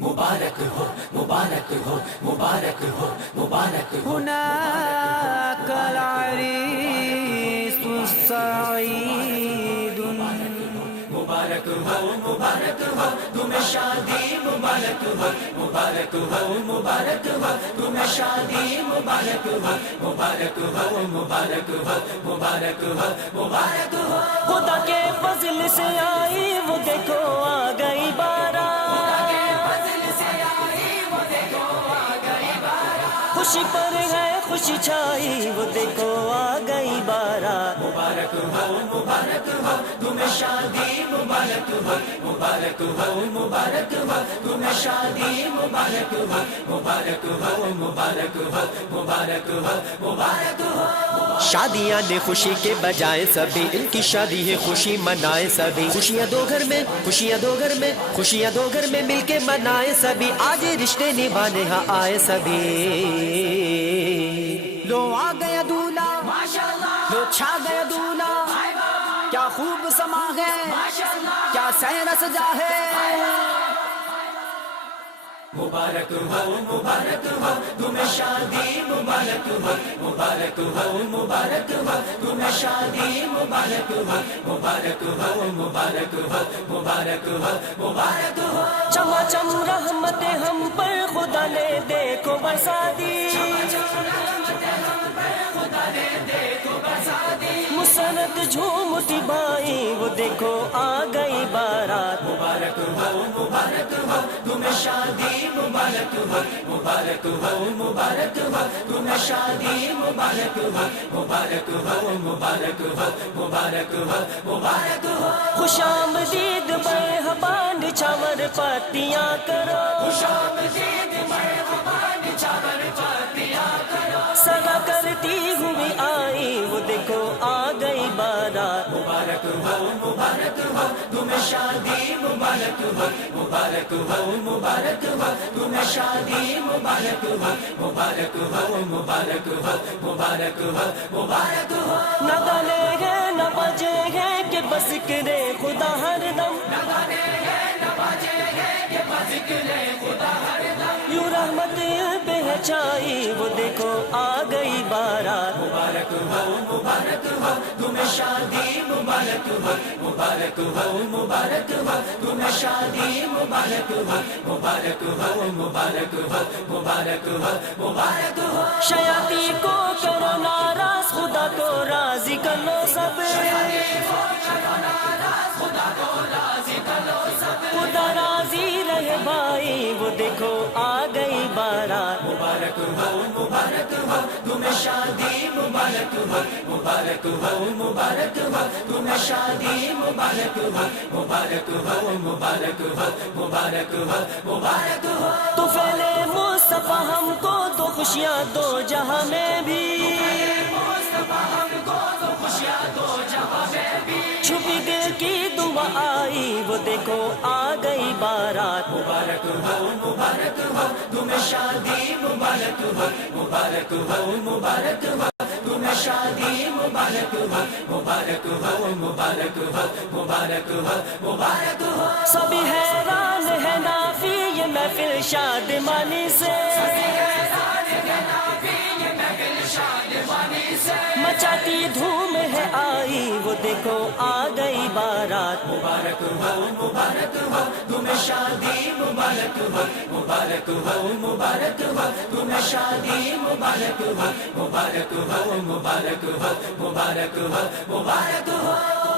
मुबारक हो मुबारक हो मुबारक हो मुबारक हो هناك العريس السعيد मुबारक हो तुम्हें शादी मुबारक हो मुबारक हो तुम्हें शादी मुबारक हो मुबारक हो मुबारक हो मुबारक हो मुबारक हो खुदा के फजल से आई वो देखो आ गई बारात खुशी पर है खुशी छाई वो देखो आ गई बारात मुबारक हो तुम्हें शादी मुबारक हो मुबारक हो तुम्हें शादी मुबारक हो मुबारक हो मुबारक हो मुबारक हो मुबारक हो शादियां ने खुशी के बजाय सभी इनकी शादी है खुशी मनाए सभी खुशियां दो घर में खुशियां दो घर में खुशियां दो घर में मिलके मनाए सभी आज रिश्ते निभाने हाँ आए सभी लो आ गया दूल्हा माशाल्लाह लो छा गया दूल्हा क्या खूब समा है क्या सहरा सजा है मुबारक हो तुम्हें शादी मुबारक हो मुबारक हो तुम्हें शादी मुबारक हो मुबारक हो मुबारक हो मुबारक हो मुबारक हो चमाचम रहमतें हम पर खुदा ने देखो बरसा दी मुसरत झूम उठी भाई वो देखो आ गई बारात मुबारक हो तुम्हें शादी मुबारक हो मुबारक हो तुम्हें शादी मुबारक हो मुबारक हो मुबारक हो मुबारक हो मुबारक हो खुशामदीद मरहबा निछावर पत्तियां करो खुशामदीद मरहबा निछावर पत्तियां करो सगा करती हुई आई वो देखो आ गई बारात मुबारक हो तुम्हें शादी मुबारक हो मुबारक हो तुम्हें शादी मुबारक हो मुबारक हो मुबारक हो मुबारक हो मुबारक हो न गाने हैं न बजे हैं कि बस करे खुदा हर दम यूं रहमत पे है छाई वो देखो आ गई बारात मुबारक हो तुम्हें शादी मुबारक हो मुबारक हो तुम्हें शादी मुबारक हो मुबारक हो मुबारक हो मुबारक हो मुबारक हो शयाती को करो नाराज खुदा को राजी कर लो सब खुदा राजी रहे भाई वो देखो आ गई बारात मुबारक हो तुम्हें शादी मुबारक हो मुबारक हो तुम्हें शादी मुबारक हो मुबारक हो मुबारक हो मुबारक हो मुबारक हो तो फैले मुस्तफा हमको दो खुशियाँ दो जहाँ में भी छुपी दिल की दुआ आई वो देखो आ गई बारात मुबारक हो तुम्हें शादी मुबारक हो मुबारक हो तुम्हें शादी मुबारक हो मुबारक हो मुबारक हो मुबारक हो मुबारक हो सभी हैरान है नाफी ये महफिल शादमानी से मचाती धूम है आई वो देखो आ गई बारात मुबारक हो तुम्हें शादी मुबारक हो मुबारक हो तुम्हें शादी मुबारक हो मुबारक हो मुबारक हो मुबारक हो मुबारक हो